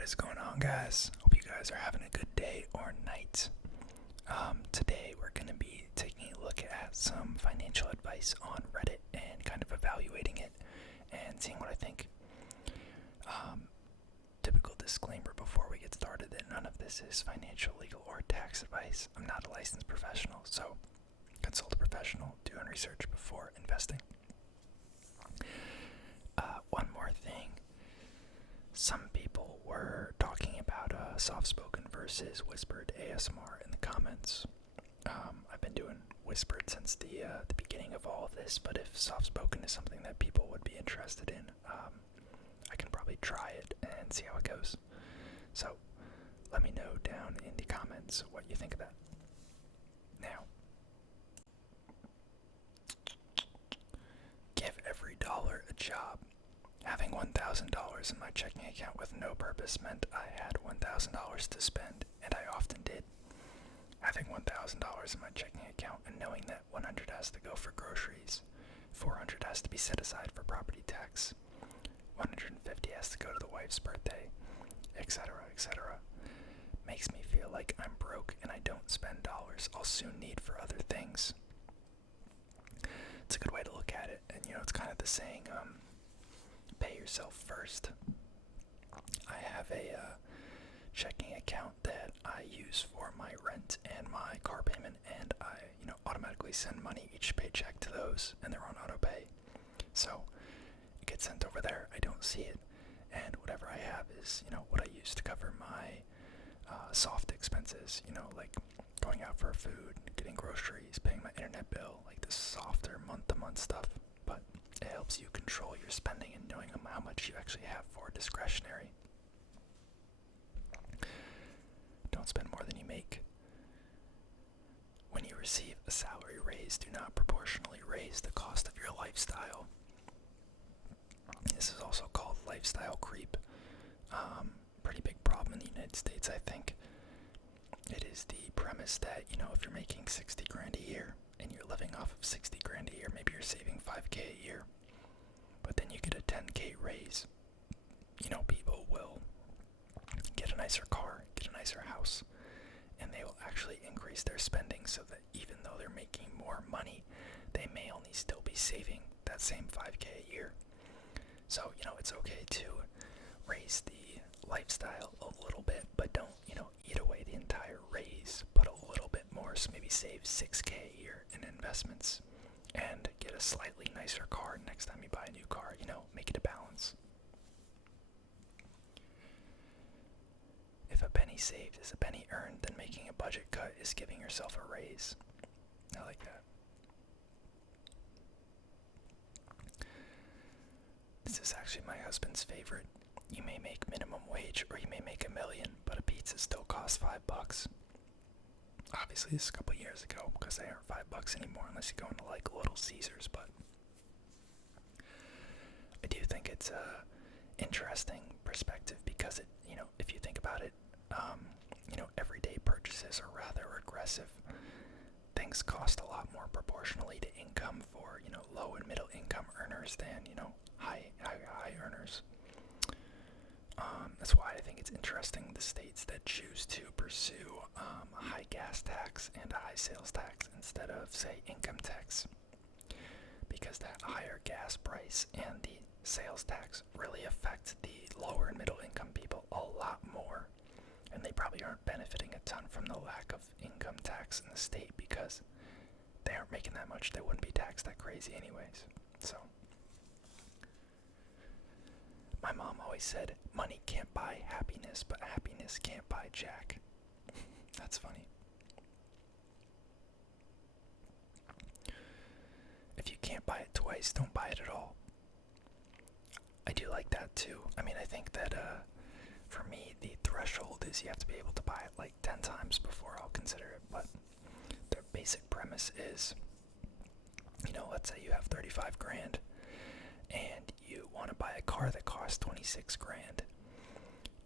What is going on, guys? Hope you guys are having a good day or night. Today we're going to be taking a look at some financial advice on Reddit and kind of evaluating it and seeing what I think. Typical disclaimer before we get started that none of this is financial, legal, or tax advice. I'm not a licensed professional, so consult a professional, do your research before investing. One more thing. Some people were talking about Softspoken versus whispered ASMR in the comments. I've been doing whispered since the beginning of all of this, but if Softspoken is something that people would be interested in, I can probably try it and see how it goes. So, let me know down in the comments what you think of that. Now, give every dollar a job. Having $1,000 in my checking account with no purpose meant I had $1,000 to spend, and I often did. Having $1,000 in my checking account and knowing that $100 has to go for groceries, $400 has to be set aside for property tax, $150 has to go to the wife's birthday, etc., etc., makes me feel like I'm broke and I don't spend dollars I'll soon need for other things. It's a good way to look at it, and it's kind of the saying, pay yourself first. I have a checking account that I use for my rent and my car payment, and I, automatically send money each paycheck to those, and they're on auto pay. So it gets sent over there. I don't see it, and whatever I have is, what I use to cover my soft expenses. Like going out for food, getting groceries, paying my internet bill, like the softer month-to-month stuff. But it helps you control your spending and knowing how much you actually have for discretionary. Don't spend more than you make. When you receive a salary raise, do not proportionally raise the cost of your lifestyle. This is also called lifestyle creep. Pretty big problem in the United States, I think. It is the premise that, if you're making 60 grand a year and you're living off of 60 grand a year, maybe you're saving 5K a year, but then you get a 10K raise. People will get a nicer car, get a nicer house, and they will actually increase their spending so that even though they're making more money, they may only still be saving that same 5K a year. So, it's okay to raise the lifestyle a little bit, but don't, eat away the entire raise. Put a little bit more, so maybe save 6K a year in investments and get a slightly nicer car next time you buy a new car, make it a balance. If a penny saved is a penny earned, then making a budget cut is giving yourself a raise. I like that. This is actually my husband's favorite. You may make minimum wage or you may make $1 million, but a pizza still costs $5. Obviously, this is a couple years ago because they aren't $5 anymore unless you go into like Little Caesars. But I do think it's a interesting perspective because it, if you think about it, everyday purchases are rather aggressive. Things cost a lot more proportionally to income for low and middle income earners than high earners. That's why I think it's interesting the states that choose to pursue a high gas tax and a high sales tax instead of, say, income tax. Because that higher gas price and the sales tax really affect the lower and middle income people a lot more. And they probably aren't benefiting a ton from the lack of income tax in the state because they aren't making that much. They wouldn't be taxed that crazy anyways. So my mom always said, money can't buy happiness, but happiness can't buy Jack. That's funny. If you can't buy it twice, don't buy it at all. I do like that too. I mean, I think that for me, the threshold is you have to be able to buy it like 10 times before I'll consider it. But the basic premise is, let's say you have 35 grand and you want to buy a car that costs 26 grand.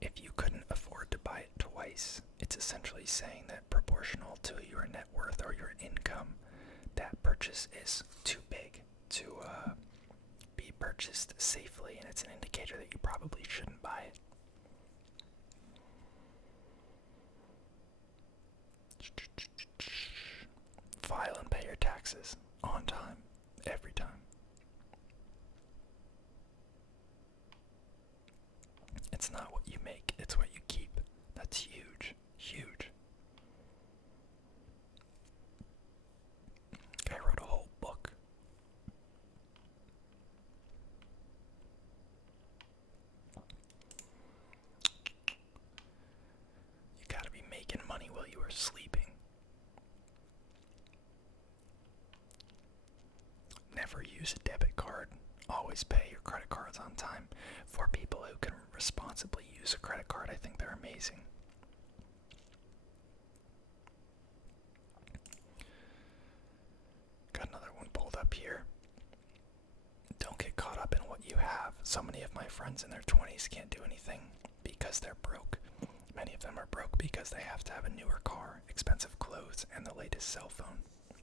If you couldn't afford to buy it twice, it's essentially saying that proportional to your net worth or your income, that purchase is too big to be purchased safely, and it's an indicator that you probably shouldn't buy it. not what you make, it's what you keep. That's huge. Huge. Guy wrote a whole book. You gotta be making money while you are sleeping. Never use a debit card. Always pay your credit cards on time. For people who can responsibly use a credit card, I think they're amazing. Got another one pulled up here. Don't get caught up in what you have. So many of my friends in their 20s can't do anything because they're broke. Many of them are broke because they have to have a newer car, expensive clothes, and the latest cell phone.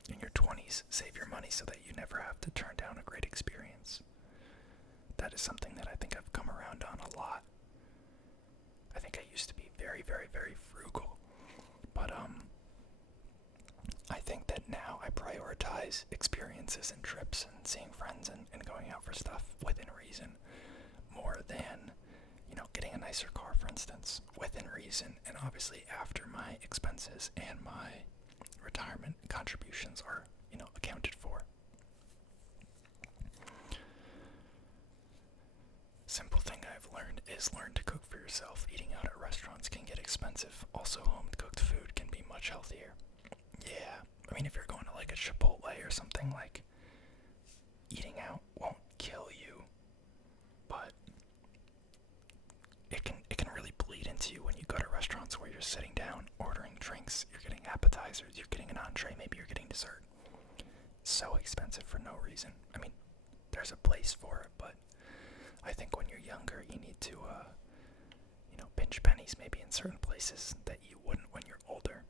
In your 20s, save your money so that you never have to turn down a great experience. That is something that I think I've come around on a lot. I think I used to be very, very, very frugal. But, I think that now I prioritize experiences and trips and seeing friends and going out for stuff within reason more than, getting a nicer car, for instance, within reason. And obviously after my expenses and my retirement contributions are, accounted for. Simple thing I've learned is learn to cook for yourself. Eating out at restaurants can get expensive. Also, home-cooked food can be much healthier. Yeah, I mean, if you're going to like a Chipotle or something, like, eating out won't kill you, but it can really bleed into you when you go to restaurants where you're sitting down, ordering drinks, you're getting appetizers, you're getting an entree, maybe you're getting dessert. So expensive for no reason. I mean, there's a place for it, but I think when you're younger, you need to, pinch pennies maybe in certain places that you wouldn't when you're older.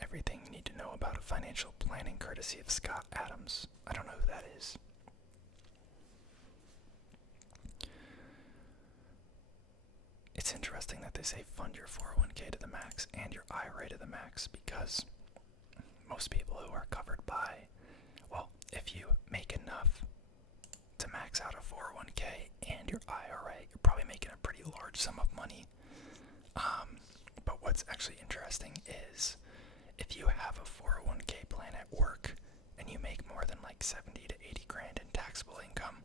Everything you need to know about a financial planning, courtesy of Scott Adams. I don't know who that is. It's interesting that they say fund your 401k to the max and your IRA to the max, because most people who are covered by, well, if you make enough to max out a 401k and your IRA, you're probably making a pretty large sum of money. But what's actually interesting is if you have a 401k plan at work and you make more than like 70 to 80 grand in taxable income,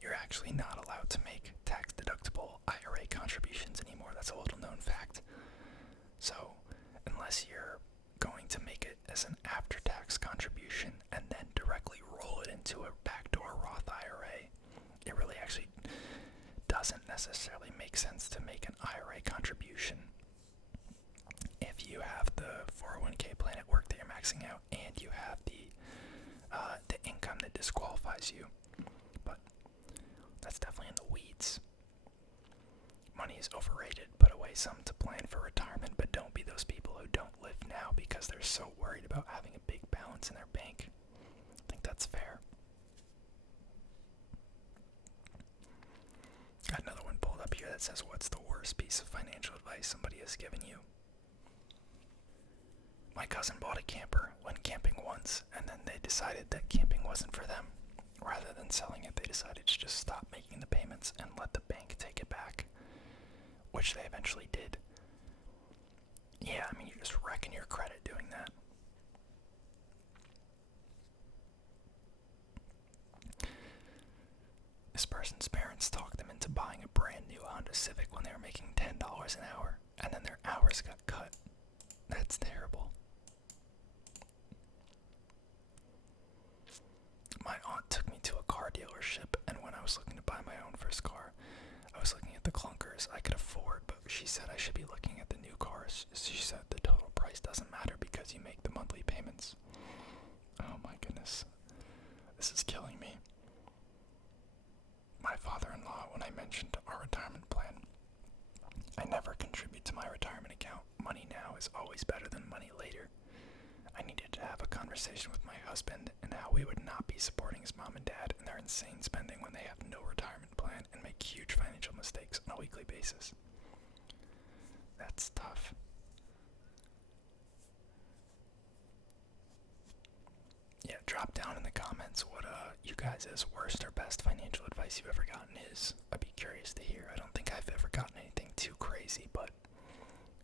you're actually not allowed to make tax-deductible IRA contributions anymore. That's a little known fact. So, unless you're going to make it as an after-tax contribution and then directly roll it into a backdoor Roth IRA, it really actually doesn't necessarily make sense to make an IRA contribution if you have the 401k plan at work that you're maxing out and you have the income that disqualifies you. But that's definitely in the weeds. Money is overrated. Put away some to plan for retirement, but don't be those people who don't live now because they're so worried about having a big balance in their bank. I think that's fair. Got another one pulled up here that says, what's the worst piece of financial advice somebody has given you? My cousin bought a camper, went camping once, and then they decided that camping wasn't for them. Rather than selling it, they decided to just stop making the payments and let the bank take it back, which they eventually did. Yeah, I mean, you're just wrecking your credit doing that. This person's parents talked them into buying a brand new Honda Civic when they were making $10 an hour, and then their hours got cut. That's terrible. My aunt took me to a car dealership, and when I was looking to buy my own first car, I was looking at the clunkers I could afford, but she said I should be looking at the new cars. She said the total price doesn't matter because you make the monthly payments. Oh my goodness. This is killing me. My father-in-law, when I mentioned our retirement plan, I never contribute to my retirement account. Money now is always better than money later. I needed to have a conversation with my husband and how we would not be supporting his mom and dad in their insane spending when they have no retirement plan and make huge financial mistakes on a weekly basis. That's tough. Yeah, drop down in the comments what you guys' worst or best financial advice you've ever gotten is. I'd be curious to hear. I don't think I've ever gotten anything too crazy, but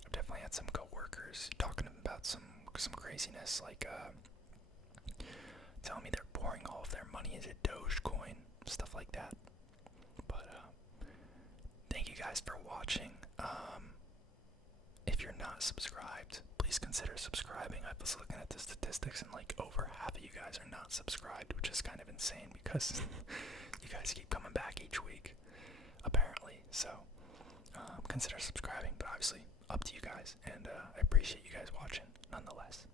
I've definitely had some coworkers talking about some craziness, like telling me they're pouring all of their money into Dogecoin, stuff like that. But thank you guys for watching. If you're not subscribed, please consider subscribing. I was looking at the statistics and like over half of you guys are not subscribed, which is kind of insane because you guys keep coming back each week, apparently. So consider subscribing, but obviously up to you guys, and I appreciate you guys watching nonetheless.